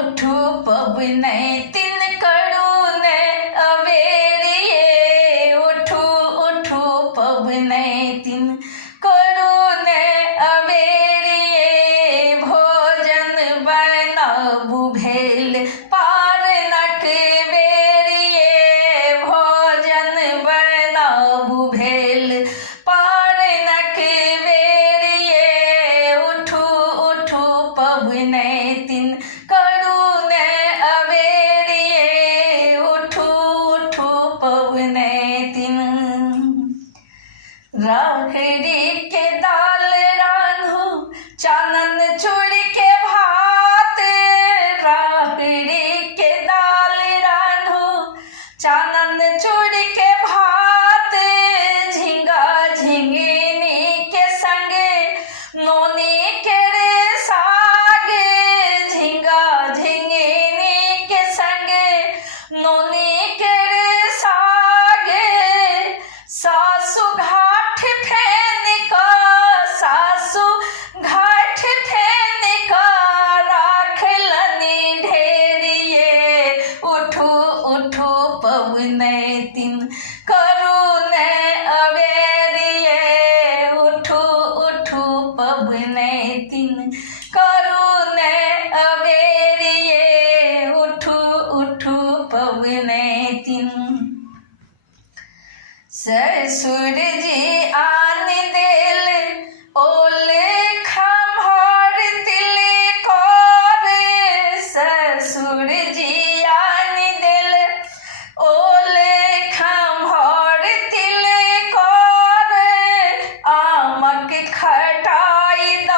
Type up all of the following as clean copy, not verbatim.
उठू पवने तिन करूने अवेरिये उठू उठू पवने तिन करूने अवेरिये भोजन बनाबू भेल पार नक बेरिये भोजन बनाबू भेल पार नक बेरिये उठू उठू पवने तिन करूने अवेरिये उठू उठू पवने तिन राखड़ी के दाल रांधू चानन चूड़ के भात राखड़ी के दाल रांधू चानन चूड़ के भात झींगा झिंगिनी के संगे नोनी के रे साग झींगा झिंगिनी के संगे नोनी के रे साग सासु घाट फेन का सासु घाट फेन का राखलनी ढेरिये उठू उठू पवने तिन करूने अवेरिये उठू उठू पवने तिन करूने अवेरिये उठू उठू पवने तिन ससुर जी आन देल ओले खम्हार तिल कर ससुर जी आन देल ओले खम्हार तिल कर आमक खटाई द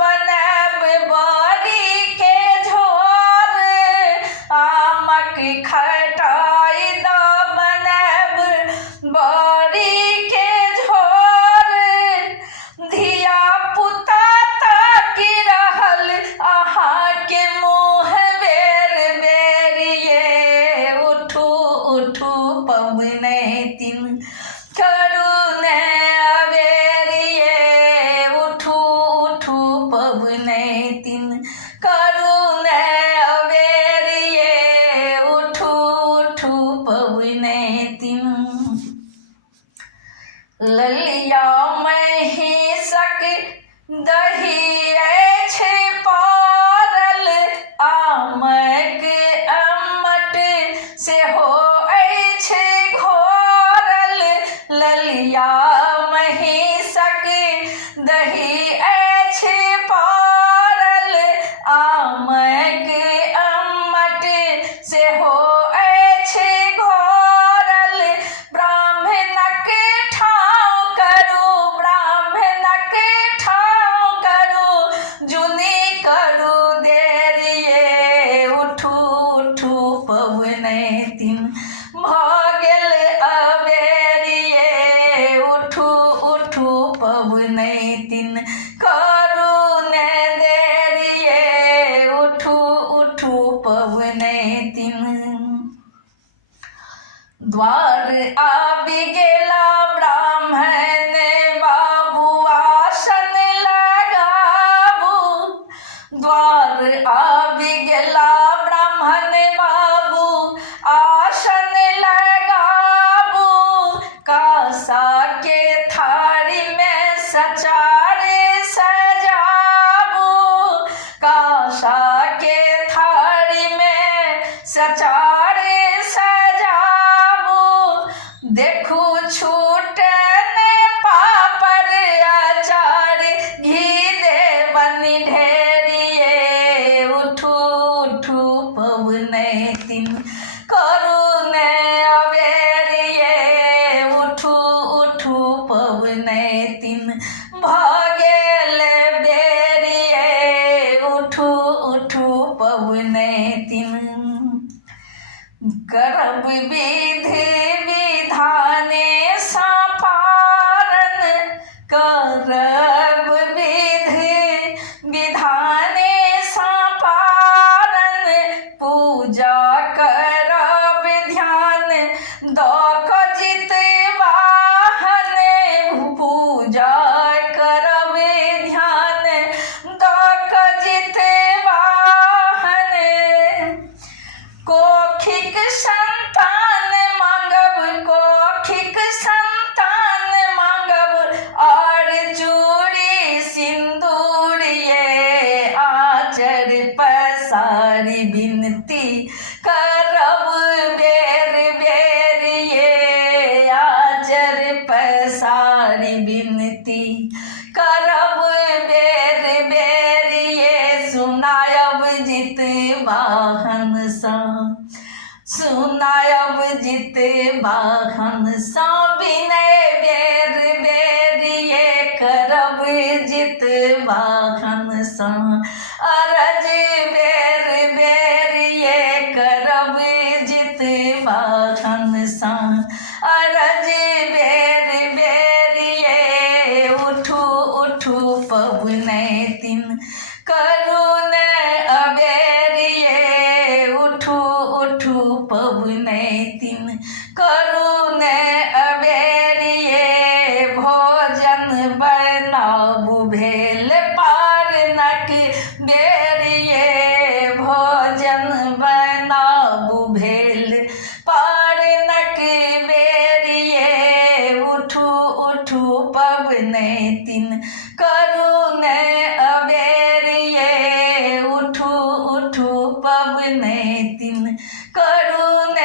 बनाब बड़ी के झोर आमक खटाई द बनाब बड़ी के झोर धिया पुता ताकि रहल अहाँ के मुँह बेर बेरिये उठू उठू पवने तिन करूने अवेरिये उठू उठू पवने तिन करूने अवेरिये उठू उठू पवने तिन ललिया महिषक दही अछि पारल आमक अम्मट सेहो अछि घोरल ललिया महिषक दही अछि पारल आमक अम्मट सेहो अछि घोरल ब्राह्मणक ठाव करू जुनी करू देरिये उठू उठू पवने तिन भागल अवेरिये उठू उठू पवने तिन करूने देरिये उठू उठू पवने तिन द्वार आबि गेला ब्राह्मण बाबू आसन लगाबू द्वार आबि गेला ब्राह्मण बाबू आसन लगाबू कासा के थारी में सचार सजाबू कासा के थारी में सचार सजाबू देखू छूटन पापड़ अचार घी देवन ढेरिये उठू उठू पवने तिन करूने अवेरिये उठू उठू पवने तिन भागेल बेरिये उठू उठू पवने तिन करब विधि विधाने संपारण करब विधि विधाने संपारण पूजा करब ध्यान दक जित वाहन पूजा करब ध्यान दक जित वाहन पसारी बिनती करब बेर बेर ये आचर पसारी बिनती करब बेर बेर ये सुनायब जित वाहन सा सुनायब जित वाहन सा विनय बेर बेर ये करब जित वाहन सा अरज बेर बेर ये करब जित वाहन सा अरज बेर बेर ये उठू उठू पवनैतिन करुण अबेर ये उठू उठू पवनैतिन करुण अबेर ये भोजन बनाबू भेल पारनक बेर ये भोजन बनाबू भेल पारनक बेर ये उठू उठू पवनैतिन करुण अबेर ये उठू उठू पवनैतिन करुण